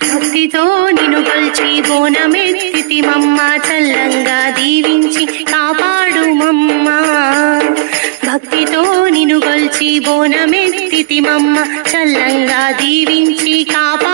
భక్తితో నిన్ను కొల్చి బోనమెత్తితి మమ్మ చల్లంగా దీవించి కాపాడు మమ్మ. భక్తితో నిన్ను కొల్చి బోనమెత్తితి మమ్మ చల్లంగా దీవించి కాపాడు